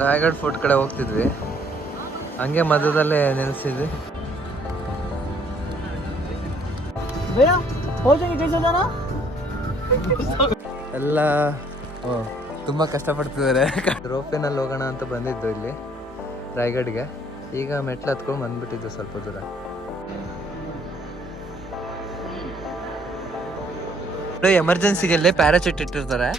Raigad fort ಕಡೆ ಹೋಗ್ತಿದ್ವಿ, ಹಂಗೆ ಮಧ್ಯದಲ್ಲೇ ನಿಲ್ಲಿಸಿದ್ವಿ. ಎಲ್ಲ ತುಂಬ ಕಷ್ಟಪಡ್ತಿದ್ದಾರೆ. ರೋಪೇನಲ್ಲಿ ಹೋಗೋಣ ಅಂತ ಬಂದಿದ್ದು ಇಲ್ಲಿ ರಾಯಗಢಗೆ. ಈಗ ಮೆಟ್ಲು ಹತ್ಕೊಂಡು ಬಂದ್ಬಿಟ್ಟಿದ್ದು ಸ್ವಲ್ಪ ದೂರ. ಎಮರ್ಜೆನ್ಸಿಗೆ ಪ್ಯಾರಾಚೂಟ್ ಇಟ್ಟಿರ್ತಾರೆ,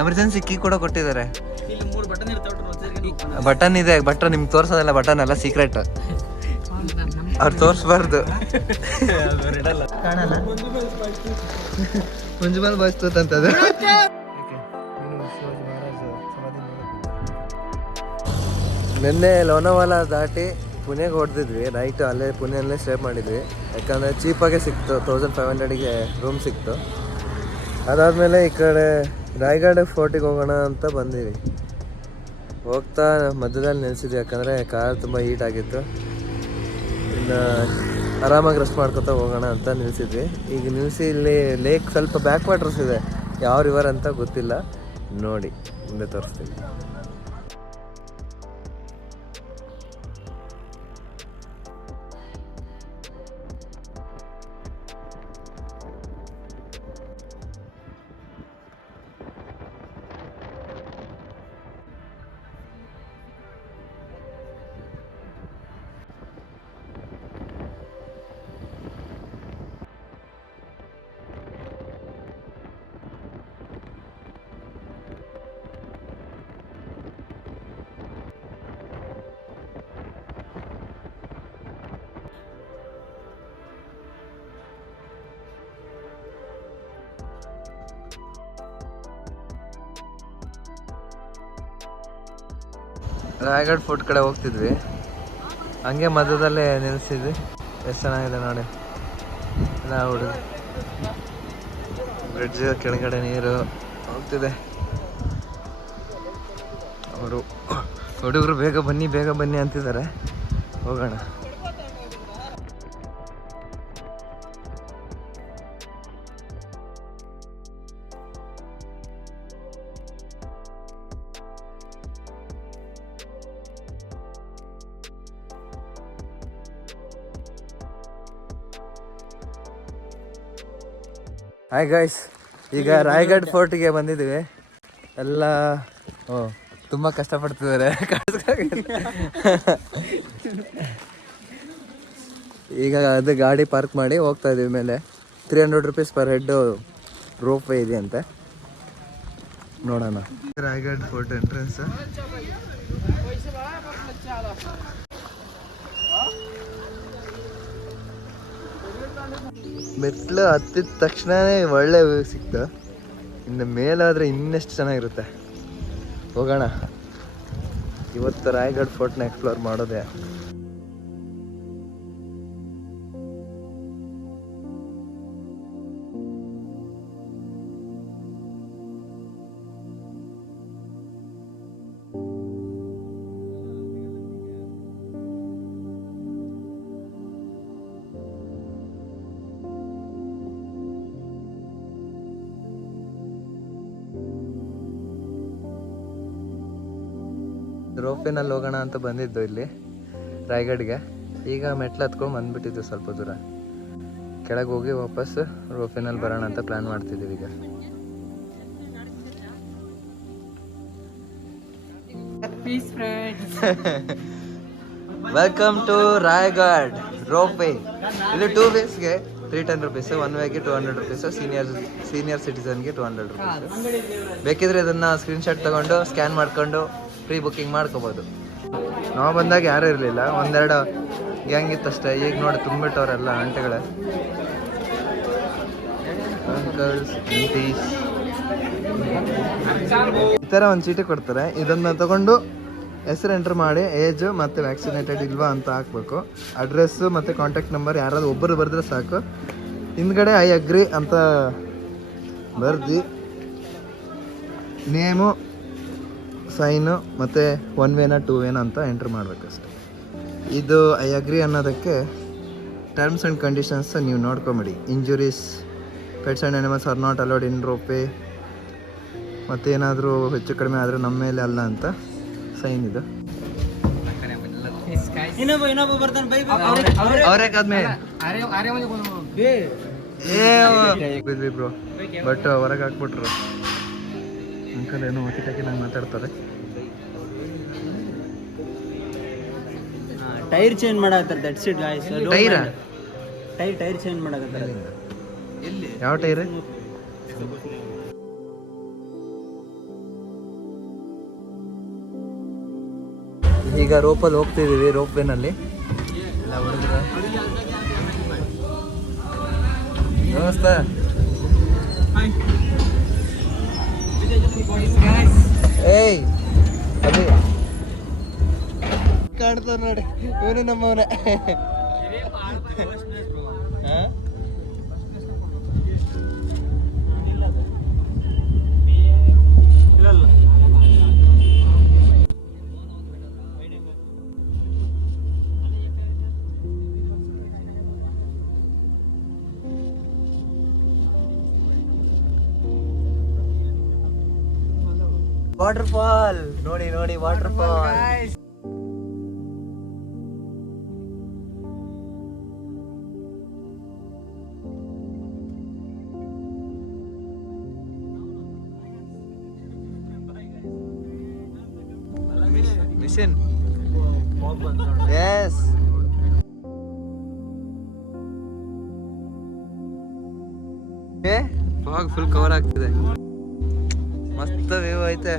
ಎಮರ್ಜೆನ್ಸಿ ಕೀ ಕೂಡ ಕೊಟ್ಟಿದ್ದಾರೆ. ಬಟನ್ ಇದೆ, ಬಟನ್ ನಿಮ್ಗೆ ತೋರ್ಸೋದಲ್ಲ, ಬಟನ್ ಎಲ್ಲ ಸೀಕ್ರೆಟ್, ಅವ್ರು ತೋರಿಸ್ಬಾರ್ದು. ಕಾಣಲ್ಲ, ಮುಂಜುಮಲ್ ಬಸ್ತಂತದ್ದು. ನಿನ್ನೆ ಲೋನಾವಾಲ ದಾಟಿ ಪುಣೆಗೆ ಹೊಡೆದಿದ್ವಿ ನೈಟ್. ಅಲ್ಲೇ ಪುಣೆಯಲ್ಲೇ ಸ್ಟೇ ಮಾಡಿದ್ವಿ, ಯಾಕಂದರೆ ಚೀಪಾಗೆ ಸಿಕ್ತು, 1500ಗೆ ರೂಮ್ ಸಿಕ್ತು. ಅದಾದಮೇಲೆ ಈ ಕಡೆ ರಾಯಗಢ ಫೋರ್ಟಿಗೆ ಹೋಗೋಣ ಅಂತ ಬಂದೀವಿ. ಹೋಗ್ತಾ ಮಧ್ಯದಲ್ಲಿ ನಿಲ್ಲಿಸಿದ್ವಿ, ಯಾಕಂದರೆ ಕಾರ್ ತುಂಬ ಹೀಟ್ ಆಗಿತ್ತು. ಇನ್ನು ಆರಾಮಾಗಿ ರೆಸ್ಟ್ ಮಾಡ್ಕೊತಾ ಹೋಗೋಣ ಅಂತ ನಿಲ್ಲಿಸಿದ್ವಿ. ಈಗ ನಿಲ್ಲಿಸಿ ಇಲ್ಲಿ ಲೇಕ್ ಸ್ವಲ್ಪ ಬ್ಯಾಕ್ ವಾಟರ್ಸ್ ಇದೆ, ಯಾವ ರಿವರ್ ಅಂತ ಗೊತ್ತಿಲ್ಲ, ನೋಡಿ ಮುಂದೆ ತೋರಿಸ್ತೀನಿ. ರಾಯಗಢ ಫೋರ್ಟ್ ಕಡೆ ಹೋಗ್ತಿದ್ವಿ, ಹಂಗೆ ಮಧ್ಯದಲ್ಲೇ ನಿಲ್ಲಿಸಿದ್ವಿ. ಎಷ್ಟು ಚೆನ್ನಾಗಿದೆ ನೋಡಿ, ಎಲ್ಲ ಬ್ರಿಡ್ಜ್ ಕೆಳಗಡೆ ನೀರು ಹೋಗ್ತಿದೆ. ಅವರು ಹುಡುಗರು ಬೇಗ ಬನ್ನಿ ಅಂತಿದ್ದಾರೆ, ಹೋಗೋಣ. ಹಾಯ್ ಗೈಸ್, ಈಗ ರಾಯಗಢ ಫೋರ್ಟಿಗೆ ಬಂದಿದ್ದೀವಿ. ಎಲ್ಲ ತುಂಬ ಕಷ್ಟಪಡ್ತಿದ್ದಾರೆ. ಈಗ ಅದು ಗಾಡಿ ಪಾರ್ಕ್ ಮಾಡಿ ಹೋಗ್ತಾ ಇದೀವಿ ಮೇಲೆ. 300 rupees per head rope way ಇದೆ ಅಂತೆ, ನೋಡೋಣ. Raigad fort entrance. ಮೆಟ್ಲು ಹತ್ತಿದ ತಕ್ಷಣನೇ ಒಳ್ಳೆ ವ್ಯೂ ಸಿಕ್ತು. ಇನ್ನು ಮೇಲಾದರೆ ಇನ್ನೆಷ್ಟು ಚೆನ್ನಾಗಿರುತ್ತೆ. ಹೋಗೋಣ, ಇವತ್ತು ರಾಯಗಢ ಫೋರ್ಟ್ನ ಎಕ್ಸ್ಪ್ಲೋರ್ ಮಾಡೋದೆ. ರೋಪೇನಲ್ಲಿ ಹೋಗೋಣ ಅಂತ ಬಂದಿದ್ದು ಇಲ್ಲಿ ರಾಯಗಢಗೆ. ಈಗ ಮೆಟ್ಲು ಹತ್ಕೊಂಡು ಬಂದ್ಬಿಟ್ಟಿದ್ದು ಸ್ವಲ್ಪ ದೂರ. ಕೆಳಗೆ ಹೋಗಿ ವಾಪಸ್ ರೋಪೇನಲ್ಲಿ ಬರೋಣ ಅಂತ ಪ್ಲ್ಯಾನ್ ಮಾಡ್ತಿದ್ದೀವಿ ಈಗ. Welcome to Raigad ropeway. ಇಲ್ಲಿ 2 waysಗೆ 310 rupees, 1 wayಗೆ 200 rupees, ಸೀನಿಯರ್ ಸಿಟಿಸನ್ಗೆ 200 rupees. ಬೇಕಿದ್ರೆ ಇದನ್ನು ಸ್ಕ್ರೀನ್ಶಾಟ್ ತಗೊಂಡು ಸ್ಕ್ಯಾನ್ ಮಾಡ್ಕೊಂಡು ಪ್ರೀ ಬುಕ್ಕಿಂಗ್ ಮಾಡ್ಕೋಬೋದು. ನಾವು ಬಂದಾಗ ಯಾರೂ ಇರಲಿಲ್ಲ, ಒಂದೆರಡು ಗ್ಯಾಂಗ್ ಇತ್ತಷ್ಟೇ. ಈಗ ನೋಡಿ ತುಂಬಿಟ್ಟವರೆಲ್ಲ ಆಂಟಿಗಳೇ, ಅಂಕಲ್ಸ್, ಆಂಟೀಸ್. ಈ ಥರ ಒಂದು ಚೀಟಿ ಕೊಡ್ತಾರೆ, ಇದನ್ನು ತಗೊಂಡು ಹೆಸರು ಎಂಟ್ರ್ ಮಾಡಿ ಏಜು ಮತ್ತು ವ್ಯಾಕ್ಸಿನೇಟೆಡ್ ಇಲ್ವಾ ಅಂತ ಹಾಕಬೇಕು. ಅಡ್ರೆಸ್ಸು ಮತ್ತು ಕಾಂಟ್ಯಾಕ್ಟ್ ನಂಬರ್ ಯಾರಾದರೂ ಒಬ್ಬರು ಬರೆದ್ರೆ ಸಾಕು. ಹಿಂದ್ಗಡೆ ಐ ಅಗ್ರಿ ಅಂತ ಬರ್ದು ನೇಮು, ಸೈನು ಮತ್ತು 1 wayನ 2 wayನ ಅಂತ ಎಂಟ್ರ್ ಮಾಡಬೇಕಷ್ಟೆ. ಇದು ಐ ಅಗ್ರಿ ಅನ್ನೋದಕ್ಕೆ ಟರ್ಮ್ಸ್ ಆ್ಯಂಡ್ ಕಂಡೀಷನ್ಸ್ ನೀವು ನೋಡ್ಕೊಂಬಿಡಿ. Injuries, pets and animals are not allowed in ropeway. ಮತ್ತೇನಾದರೂ ಹೆಚ್ಚು ಕಡಿಮೆ ಆದರೆ ನಮ್ಮ ಮೇಲೆ ಅಲ್ಲ ಅಂತ ಸೈನ್ ಇದು ಇನ್ನೊಬ್ಬ ಬರ್ತಾನೆ ಬೈ ಅವ್ರೇಕಾದ್ಮೇಲೆ ಬಿದ್ವಿ ಬ್ರೋ. ಬಟ್ ಹೊರಗೆ ಹಾಕ್ಬಿಟ್ರು. ಅಂಕಲ್ ಏನೋ ಹೊತ್ತಿಟಾಕಿ ನಂಗೆ ಮಾತಾಡ್ತಾರೆ. ಟೈರ್ ಚೇಂಜ್ ಮಾಡಾಕತ್ತಾರೆ. That's it guys. Tyre change ಮಾಡಾಕತ್ತಾರೆ. ಯಾವ ಟೈರ್? ಈಗ ರೋಪಲ್ಲಿ ಹೋಗ್ತಿದ್ದೀವಿ. ರೋಪ್ ವೇನಲ್ಲಿ ಎಲ್ಲ ಹುಡುಗರ ನಮಸ್ತೆ. ಏಯ್ ಅದೇ ಕಾಣ್ತಾವ ನೋಡಿ, ಇವನು ನಮ್ಮವನೇ. ವಾಟರ್ಫಾಲ್ ನೋಡಿ ನೋಡಿ, ವಾಟರ್ಫಾಲ್. ಮಿಷನ್ ಎಸ್. ಫಾಗ್ ಫುಲ್ ಕವರ್ ಆಗ್ತಿದೆ. ಮಸ್ತ್ ವ್ಯೂ ಐತೆ.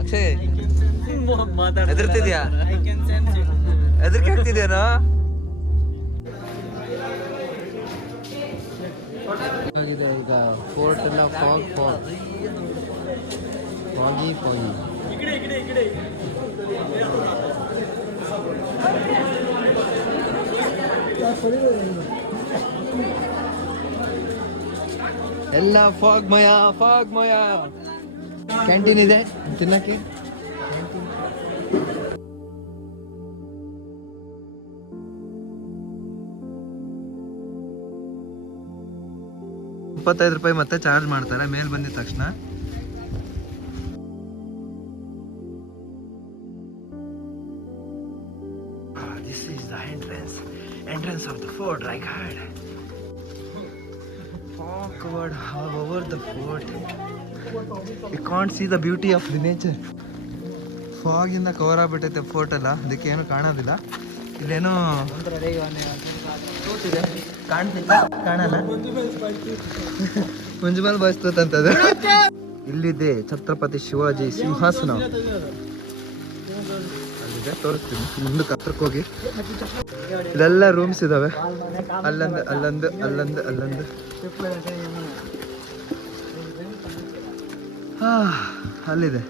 ಅಕ್ಷಯ್ ಹೆದರ್ತಿದ್ಯಾ? ಹೆದರ್ಕೆ ಆಗ್ತಿದ್ಯಾನೋ? ಈಗ ಫೋರ್ಟ್ ಎಲ್ಲ ಫಾಗಿ ಎಲ್ಲ ಫಾಗ್ಮಯ. ಕ್ಯಾಂಟೀನ್ ಇದೆ ತಿನ್ನಕ್ಕೆ. ₹25 ಮತ್ತೆ ಚಾರ್ಜ್ ಮಾಡ್ತಾರೆ ಮೇಲ್ ಬಂದಿದ ತಕ್ಷಣ. This is the entrance of the fort Raigad. Fog covered all over the fort. You can't see the beauty of the nature. Fog ಇಂದ ಕವರ್ ಆಗ್ಬಿಟ್ಟೈತೆ ಫೋರ್ಟ್ ಎಲ್ಲ, ಅದಕ್ಕೆ ಏನು ಕಾಣೋದಿಲ್ಲ. ಇಲ್ಲೇನೋ ಕಾಣ್ತಿಲ್ಲ, ಕಾಣಲ್ಲ. ಮುಂಜುಮಲ್ ಬಸ್ತಂತದ್ದು. ಇಲ್ಲಿದೆ ಛತ್ರಪತಿ ಶಿವಾಜಿ ಸಿಂಹಾಸನ. ಅಲ್ಲಿದೆ, ತೋರಿಸ್ತೀನಿ. ಮುಂದಕ್ಕೆ ಹತ್ರಕ್ಕೆ ಹೋಗಿ. ಇಲ್ಲೆಲ್ಲ ರೂಮ್ಸ್ ಇದಾವೆ. ಅಲ್ಲೊಂದು ಅಲ್ಲಿದೆ.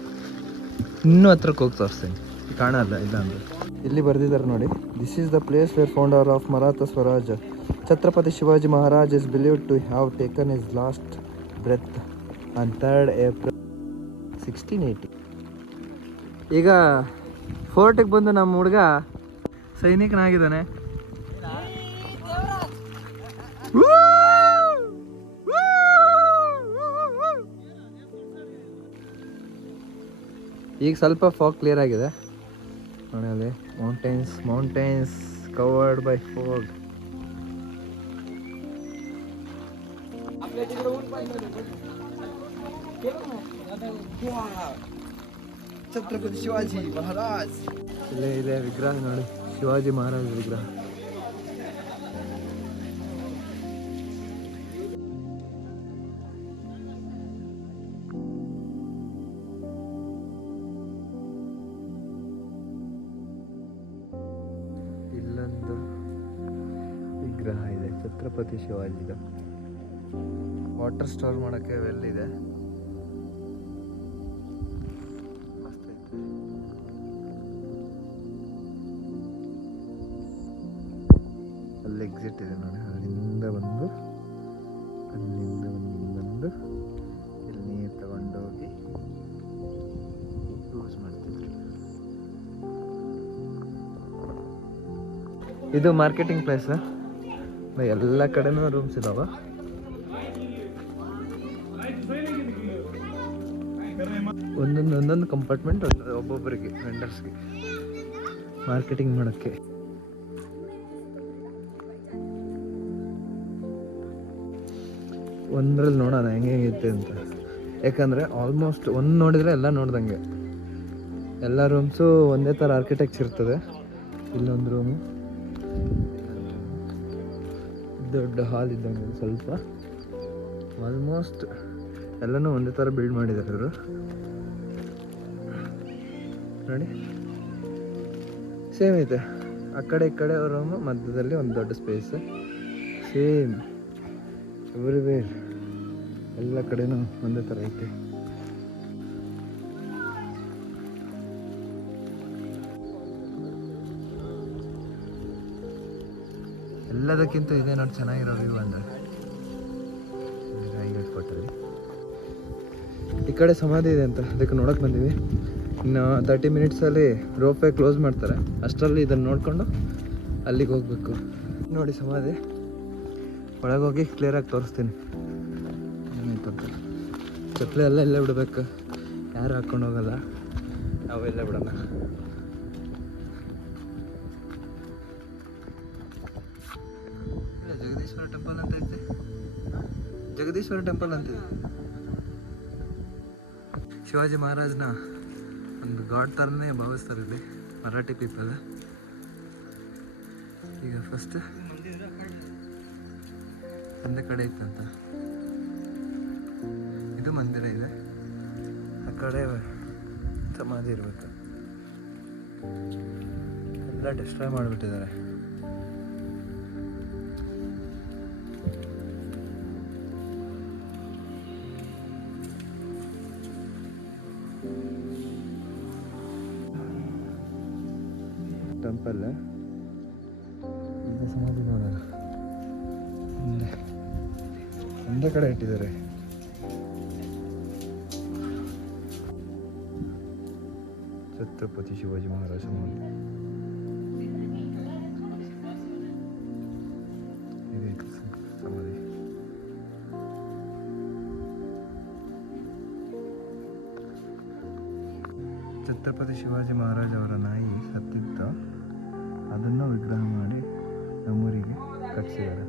ಇನ್ನೂ ಹತ್ರಕ್ಕೆ ಹೋಗಿ ತೋರಿಸ್ತೀನಿ. ಕಾಣಲ್ಲ ಇಲ್ಲ ಅಂದ್ರೆ. ಇಲ್ಲಿ ಬರ್ದಿದ್ದಾರೆ ನೋಡಿ, this is the place where founder of Maratha Swaraj Chhatrapati Shivaji Maharaj is believed to have taken his last breath on 3rd April 1680. ಈಗ ಫೋರ್ಟಿಗೆ ಬಂದು ನಮ್ಮ ಹುಡುಗ ಸೈನಿಕನಾಗಿದ್ದಾನೆ. ಈಗ ಸ್ವಲ್ಪ ಫಾಗ್ ಕ್ಲಿಯರ್ ಆಗಿದೆ ನೋಡಿ. ಅಲ್ಲಿ mountains covered by fog. Chhatrapati Shivaji Maharaj ಇಲ್ಲೇ ಇದೆ ವಿಗ್ರಹ ನೋಡಿ, ಶಿವಾಜಿ ಮಹಾರಾಜ್ ವಿಗ್ರಹ. ಇಲ್ಲೊಂದು ವಿಗ್ರಹ ಇದೆ ಛತ್ರಪತಿ ಶಿವಾಜಿದು. ವಾಟರ್ ಸ್ಟೋರ್ ಮಾಡೋಕ್ಕೆ ವೆಲ್ ಇದೆ. ಅಲ್ಲಿ ಎಕ್ಸಿಟ್ ಇದೆ ನೋಡಿ. ಅಲ್ಲಿಂದ ಬಂದು ಇಲ್ಲಿ ನೀರು ತಗೊಂಡೋಗಿ ಯೂಸ್ ಮಾಡ್ತಿದ್ರು. ಇದು ಮಾರ್ಕೆಟಿಂಗ್ ಪ್ಲೇಸ್. ಎಲ್ಲ ಕಡೆನೂ ರೂಮ್ಸ್ ಇದಾವ. ಒಂದೊಂದು ಕಂಪಾರ್ಟ್ಮೆಂಟ್ ಒಬ್ಬೊಬ್ಬರಿಗೆ ವೆಂಡರ್ಸ್ಗೆ ಮಾರ್ಕೆಟಿಂಗ್ ಮಾಡೋಕ್ಕೆ. ಒಂದ್ರಲ್ಲಿ ನೋಡೋಣ ಹೆಂಗೈತೆ ಅಂತ. ಯಾಕಂದರೆ ಆಲ್ಮೋಸ್ಟ್ ಒಂದು ನೋಡಿದರೆ ಎಲ್ಲ ನೋಡ್ದಂಗೆ. ಎಲ್ಲ ರೂಮ್ಸು ಒಂದೇ ಥರ ಆರ್ಕಿಟೆಕ್ಚರ್ ಇರ್ತದೆ. ಇಲ್ಲೊಂದು ರೂಮು, ದೊಡ್ಡ ಹಾಲ್ ಇದ್ದಂಗೆ ಸ್ವಲ್ಪ. ಆಲ್ಮೋಸ್ಟ್ ಎಲ್ಲನೂ ಒಂದೇ ಥರ ಬಿಲ್ಡ್ ಮಾಡಿದ್ದಾರೆ ಇವರು ನೋಡಿ. ಸೇಮ್ ಐತೆ ಆ ಕಡೆ ಈ ಕಡೆ ರೂಮು, ಮಧ್ಯದಲ್ಲಿ ಒಂದು ದೊಡ್ಡ ಸ್ಪೇಸ್. ಸೇಮ್ ಎವ್ರಿವೇರ್ ಎಲ್ಲ ಕಡೆನೂ ಒಂದೇ ಥರ ಐತೆ. ಎಲ್ಲದಕ್ಕಿಂತ ಇದೆ ನೋಡಿ ಚೆನ್ನಾಗಿರೋ ವ್ಯೂ ಅಂದರೆ ರಾಯಗಢ ಕೋಟೆ. ಈ ಕಡೆ ಸಮಾಧಿ ಇದೆ ಅಂತ ಅದಕ್ಕೆ ನೋಡೋಕೆ ಬಂದೀವಿ. ಇನ್ನು 30 ಮಿನಿಟ್ಸಲ್ಲಿ ರೋಪ್ ವೇ ಕ್ಲೋಸ್ ಮಾಡ್ತಾರೆ. ಅಷ್ಟರಲ್ಲಿ ಇದನ್ನು ನೋಡಿಕೊಂಡು ಅಲ್ಲಿಗೆ ಹೋಗಬೇಕು. ನೋಡಿ ಸಮಾಧಿ ಒಳಗೆ ಹೋಗಿ ಕ್ಲಿಯರಾಗಿ ತೋರಿಸ್ತೀನಿ ಏನಾಯ್ತಂತ. ಚಪ್ಪಲಿ ಎಲ್ಲ ಇಲ್ಲೇ ಬಿಡಬೇಕು, ಯಾರು ಹಾಕ್ಕೊಂಡು ಹೋಗಲ್ಲ, ನಾವೆಲ್ಲ ಬಿಡೋಣ. ಜಗದೀಶ್ವರ ಟೆಂಪಲ್ ಅಂತ ಐತೆ, ಜಗದೀಶ್ವರ ಟೆಂಪಲ್ ಅಂತಿದೆ. ಶಿವಾಜಿ ಮಹಾರಾಜ್ನ ಒಂದು ಗಾಡ್ ಥರನೇ ಭಾವಿಸ್ತಾರೆ ಇಲ್ಲಿ ಮರಾಠಿ ಪೀಪಲ್. ಈಗ ಫಸ್ಟ್ ಒಂದೇ ಕಡೆ ಇತ್ತಂತ, ಇದು ಮಂದಿರ ಇದೆ, ಆ ಕಡೆ ಸಮಾಧಿ ಇರಬೇಕು. ಎಲ್ಲ ಡಿಸ್ಟ್ರಾಯ್ ಮಾಡಿಬಿಟ್ಟಿದ್ದಾರೆ. ಟೆಂಪಲ್ ಸಮಾಧಿ ನೋಡೋಣ, ಒಂದೇ ಕಡೆ ಇಟ್ಟಿದ್ದಾರೆ. ಛತ್ರಪತಿ ಶಿವಾಜಿ ಮಹಾರಾಜ ಸಮಾಧಿ ಇದೆ ಸಮಾಧಿ. ಛತ್ರಪತಿ ಶಿವಾಜಿ ಮಹಾರಾಜ್ ಅವರ ನಾಯಿ ಸತ್ತಿತ್ತು, ಅದನ್ನು ವಿಗ್ರಹ ಮಾಡಿ ನಮ್ಮೂರಿಗೆ ಕಟ್ಸಿದ್ದಾರೆ.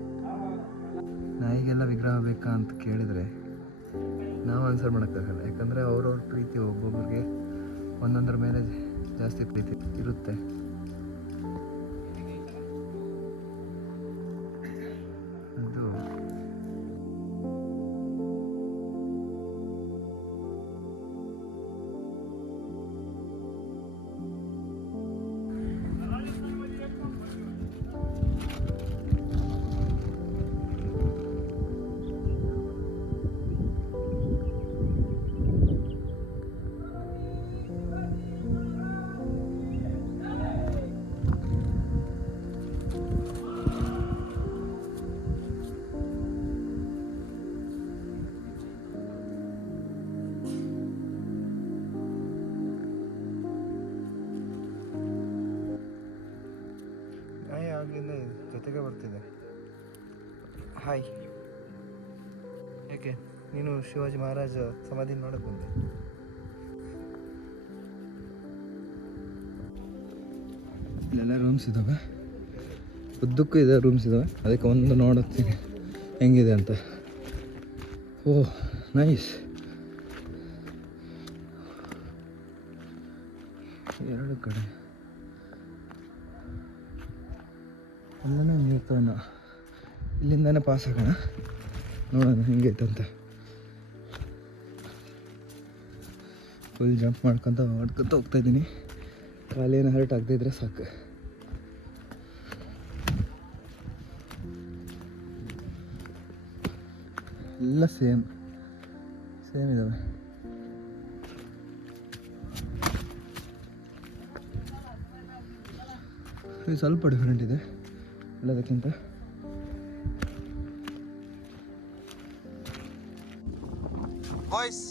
ನಾಯಿಗೆಲ್ಲ ವಿಗ್ರಹ ಬೇಕಾ ಅಂತ ಕೇಳಿದರೆ ನಾವು ಆನ್ಸರ್ ಮಾಡೋಕ್ಕಾಗಲ್ಲ. ಯಾಕಂದರೆ ಅವ್ರವ್ರ ಪ್ರೀತಿ ಒಬ್ಬೊಬ್ಬರಿಗೆ ಒಂದೊಂದರ ಮೇಲೆ ಜಾಸ್ತಿ ಪ್ರೀತಿ ಇರುತ್ತೆ. ಅದು ಆಗ್ಲಿಂದ ಜೊತೆಗೆ ಬರ್ತಿದೆ. ಹಾಯ್, ಯಾಕೆ ನೀನು ಶಿವಾಜಿ ಮಹಾರಾಜ ಸಮಾಧಿ ನೋಡಕ್ ಬಂದೆ? ಇಲ್ಲೆಲ್ಲ ರೂಮ್ಸ್ ಇದ್ದಾವೆ, ಉದ್ದಕ್ಕೂ ಇದೆ ರೂಮ್ಸ್ ಇದ್ದಾವೆ. ಅದಕ್ಕೆ ಒಂದು ನೋಡುತ್ತೀನಿ ಹೆಂಗಿದೆ ಅಂತ. ಓಹ್ ನೈಸ್. ಎರಡು ಕಡೆ ಅಲ್ಲೇ ನೀರ್ತವನ್ನ, ಇಲ್ಲಿಂದಾನೆ ಪಾಸ್ ಆಗೋಣ, ನೋಡೋಣ ಹೆಂಗೈತಂತ. ಫುಲ್ ಜಂಪ್ ಮಾಡ್ಕೊತ ಹೋಗ್ತಾ ಇದ್ದೀನಿ. ಕಾಲೇನು ಹರ್ಟ್ ಆಗದಿದ್ರೆ ಸಾಕು. ಎಲ್ಲ ಸೇಮ್ ಇದ್ದಾವೆ. ಇದು ಸ್ವಲ್ಪ ಡಿಫ್ರೆಂಟ್ ಇದೆ ಎಲ್ಲದಕ್ಕಿಂತ. ಬಾಯ್ಸ್